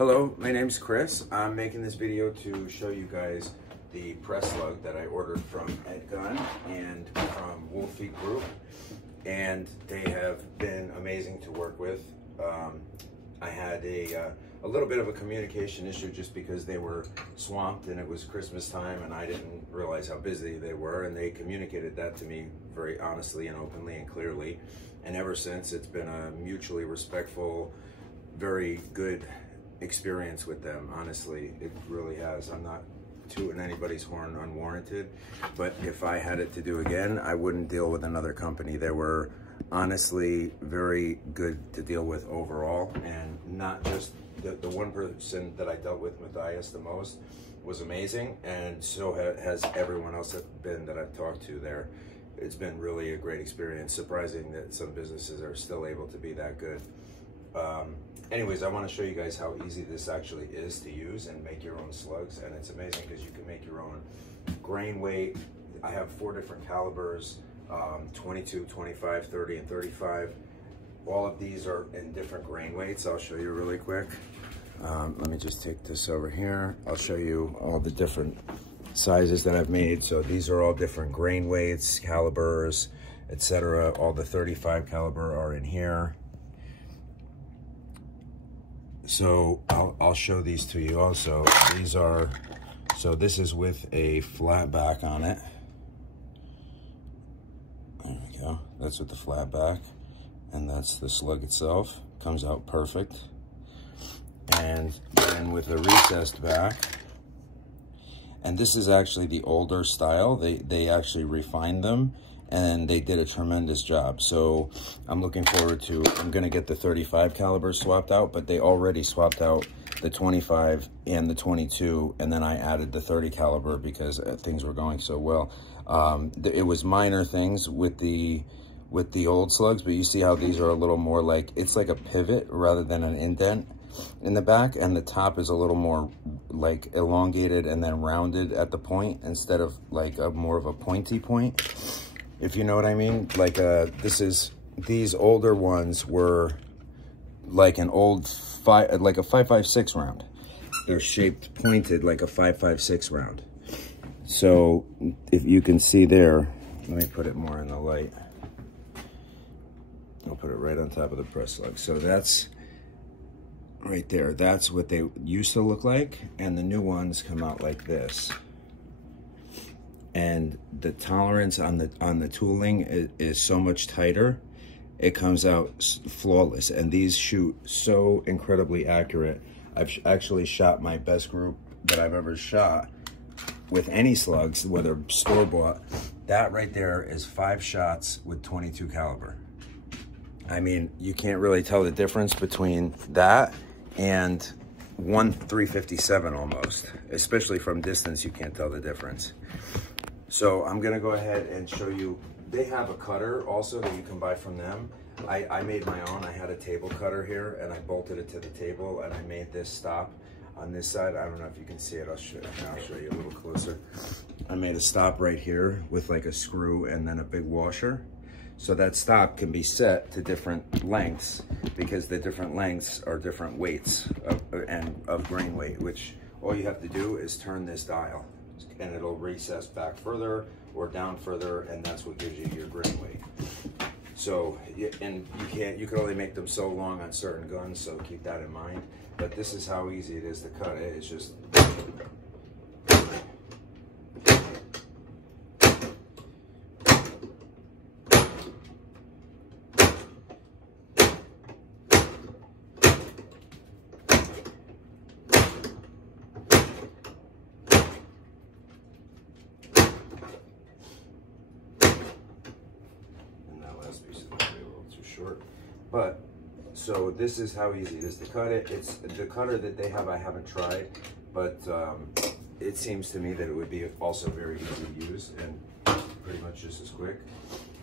Hello, my name's Chris. I'm making this video to show you guys the Presslug that I ordered from Edgun and from Wolfiek Group, and they have been amazing to work with. I had a little bit of a communication issue just because they were swamped and it was Christmas time and I didn't realize how busy they were, and they communicated that to me very honestly and openly and clearly. And ever since, it's been a mutually respectful, very good experience with them. Honestly, it really has. I'm not tooting anybody's horn unwarranted, but if I had it to do again, I wouldn't deal with another company. They were honestly very good to deal with overall, and not just the one person that I dealt with, Matthias, the most, was amazing, and so has everyone else that I've talked to there. It's been really a great experience. Surprising that some businesses are still able to be that good. Anyways, I want to show you guys how easy this actually is to use and make your own slugs, and it's amazing because you can make your own grain weight. I have 4 different calibers, 22, 25, 30, and 35. All of these are in different grain weights. I'll show you really quick. Let me just take this over here. I'll show you all the different sizes that I've made. So these are all different grain weights, calibers, etc. All the 35 caliber are in here. So I'll show these to you also. These are, so this is with a flat back on it. There we go. That's with the flat back. And that's the slug itself. Comes out perfect. And then with a recessed back. And this is actually the older style. They actually refined them, and they did a tremendous job. So I'm looking forward to, I'm gonna get the 35 caliber swapped out, but they already swapped out the 25 and the 22, and then I added the 30 caliber because things were going so well. It was minor things with the old slugs, but you see how these are a little more like, it's like a pivot rather than an indent in the back, and the top is a little more like elongated and then rounded at the point instead of like a more of a pointy point, if you know what I mean. Like these older ones were like an old like a 5.56 round. They're shaped pointed like a 5.56 round. So if you can see there, let me put it more in the light. I'll put it right on top of the Presslug. So that's right there. That's what they used to look like, and the new ones come out like this. And the tolerance on the tooling is so much tighter. It comes out flawless, and these shoot so incredibly accurate. I've actually shot my best group that I've ever shot with any slugs, whether store-bought. That right there is 5 shots with 22 caliber. I mean, you can't really tell the difference between that and 357 almost. Especially from distance, you can't tell the difference. So I'm gonna go ahead and show you, they have a cutter also that you can buy from them. I made my own. I had a table cutter here and I bolted it to the table, and I made this stop on this side. I don't know if you can see it. I'll show you a little closer. I made a stop right here with like a screw and then a big washer. So that stop can be set to different lengths because the different lengths are different weights of grain weight, which all you have to do is turn this dial and it'll recess back further or down further, and that's what gives you your grain weight. So, and you can only make them so long on certain guns, so keep that in mind. But this is how easy it is to cut it. It's just short. But so this is how easy it is to cut it. It's the cutter that they have, I haven't tried, but it seems to me that it would be also very easy to use and pretty much just as quick.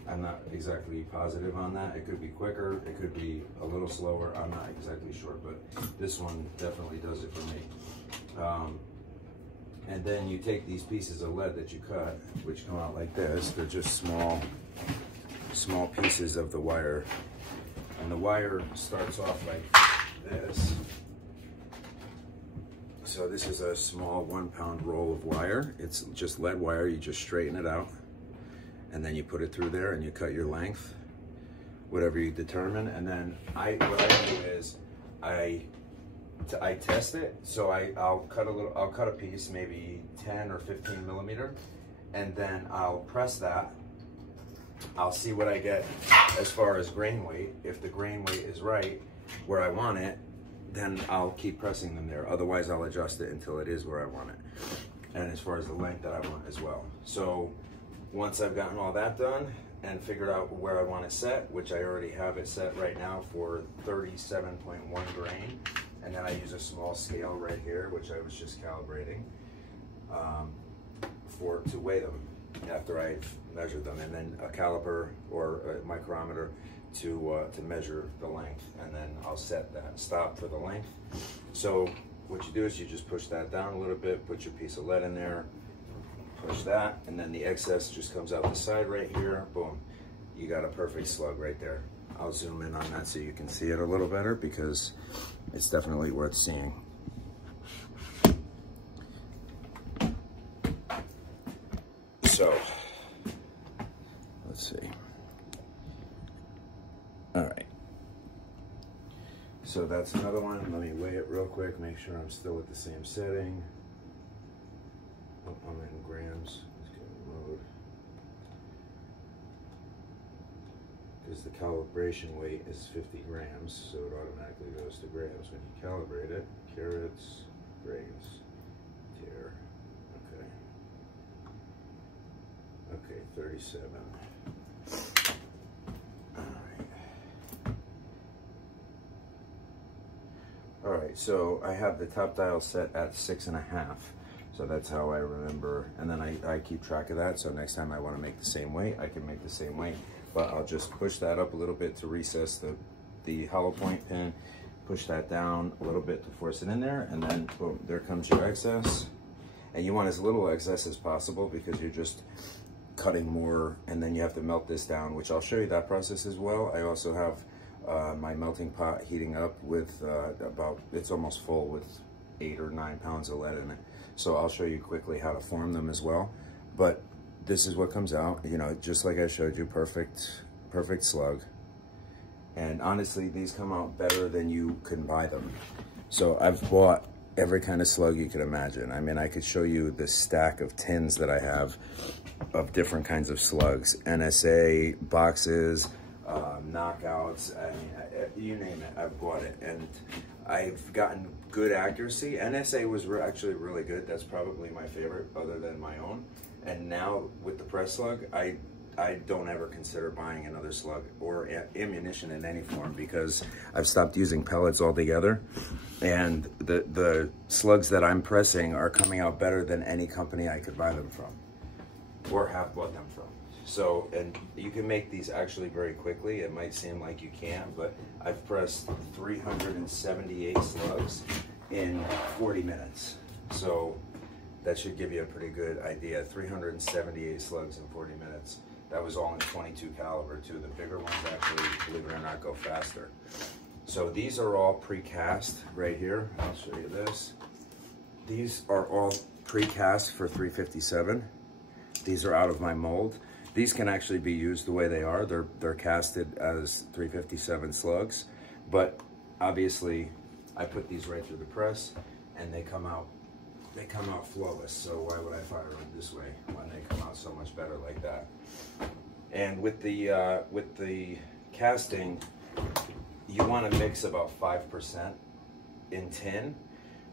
I'm not exactly positive on that. It could be quicker, it could be a little slower. I'm not exactly sure, but this one definitely does it for me. And then you take these pieces of lead that you cut, which come out like this. They're just small pieces of the wire. And the wire starts off like this. So this is a small 1 pound roll of wire. It's just lead wire. You just straighten it out and then you put it through there and you cut your length, whatever you determine. And then what I do is I test it. So I'll cut a piece, maybe 10 or 15 millimeter, and then I'll press that. I'll see what I get as far as grain weight. If the grain weight is right where I want it, then I'll keep pressing them there. Otherwise, I'll adjust it until it is where I want it. And as far as the length that I want as well. So once I've gotten all that done and figured out where I want it set, which I already have it set right now for 37.1 grain. And then I use a small scale right here, which I was just calibrating to weigh them after I've measured them, and then a caliper or a micrometer to measure the length, and then I'll set that stop for the length. So what you do is you just push that down a little bit, put your piece of lead in there, push that, and then the excess just comes out the side right here. Boom, you got a perfect slug right there. I'll zoom in on that so you can see it a little better, because it's definitely worth seeing. So let's see. All right. So that's another one. Let me weigh it real quick, make sure I'm still at the same setting. Oh, I'm in grams. Let's get in mode. Because the calibration weight is 50 grams, so it automatically goes to grams when you calibrate it. Carrots, grains, tear. Okay. Okay, 37. All right, so I have the top dial set at 6.5. So that's how I remember. And then I keep track of that. So next time I want to make the same weight, I can make the same weight. But I'll just push that up a little bit to recess the hollow point pin, push that down a little bit to force it in there, and then boom, there comes your excess. And you want as little excess as possible because you're just cutting more, and then you have to melt this down, which I'll show you that process as well. I also have my melting pot heating up with it's almost full with 8 or 9 pounds of lead in it. So I'll show you quickly how to form them as well. But this is what comes out, you know, just like I showed you, perfect slug. And honestly, these come out better than you can buy them. So I've bought every kind of slug you could imagine. I mean, I could show you the stack of tins that I have of different kinds of slugs, NSA boxes, knockouts, I mean, you name it, I've bought it. And I've gotten good accuracy. NSA was actually really good. That's probably my favorite other than my own. And now with the Presslug, I don't ever consider buying another slug or ammunition in any form, because I've stopped using pellets altogether. And the slugs that I'm pressing are coming out better than any company I could buy them from or have bought them from. So, and you can make these actually very quickly. It might seem like you can't, but I've pressed 378 slugs in 40 minutes. So that should give you a pretty good idea. 378 slugs in 40 minutes. That was all in 22 caliber too. The bigger ones actually, believe it or not, go faster. So these are all pre-cast right here. I'll show you this. These are all pre-cast for 357. These are out of my mold. These can actually be used the way they are. They're casted as 357 slugs, but obviously I put these right through the press and they come out flawless. So why would I fire them this way when they come out so much better like that? And with the casting, you want to mix about 5% in tin,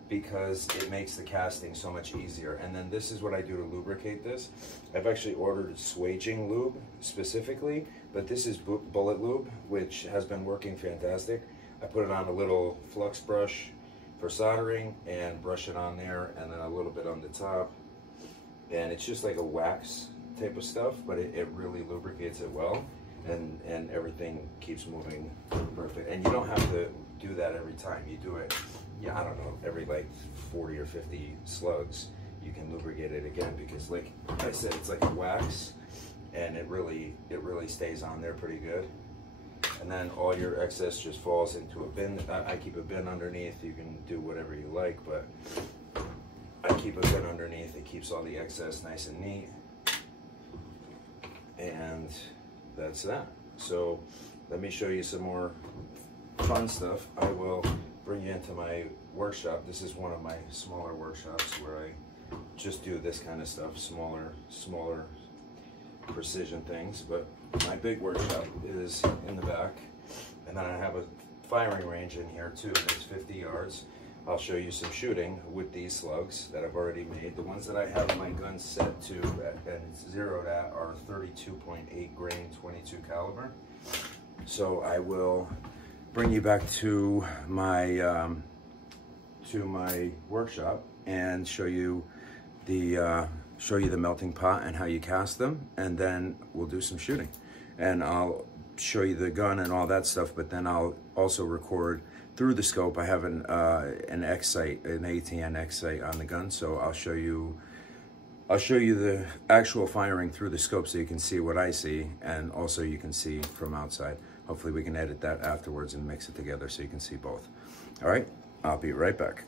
because it makes the casting so much easier. And then this is what I do to lubricate this. I've actually ordered swaging lube specifically, but this is bullet lube, which has been working fantastic. I put it on a little flux brush for soldering and brush it on there, and then a little bit on the top. And it's just like a wax type of stuff, but it really lubricates it well, and everything keeps moving perfect. And you don't have to do that every time. You do it, yeah, I don't know, every like 40 or 50 slugs, you can lubricate it again, because like I said, it's like a wax, and it really stays on there pretty good. And then all your excess just falls into a bin. I keep a bin underneath. You can do whatever you like, but I keep a gun underneath. It keeps all the excess nice and neat. And that's that. So let me show you some more fun stuff. I will bring you into my workshop. This is one of my smaller workshops where I just do this kind of stuff, smaller precision things. But my big workshop is in the back, and then I have a firing range in here too. It's 50 yards. I'll show you some shooting with these slugs that I've already made. The ones that I have my gun set to and zeroed at are 32.8 grain 22 caliber. So I will bring you back to my workshop and show you the melting pot and how you cast them, and then we'll do some shooting. And I'll show you the gun and all that stuff, but then I'll also record through the scope. I have an X sight, an ATN X sight on the gun, so I'll show you the actual firing through the scope so you can see what I see, and also you can see from outside. Hopefully we can edit that afterwards and mix it together so you can see both. All right, I'll be right back.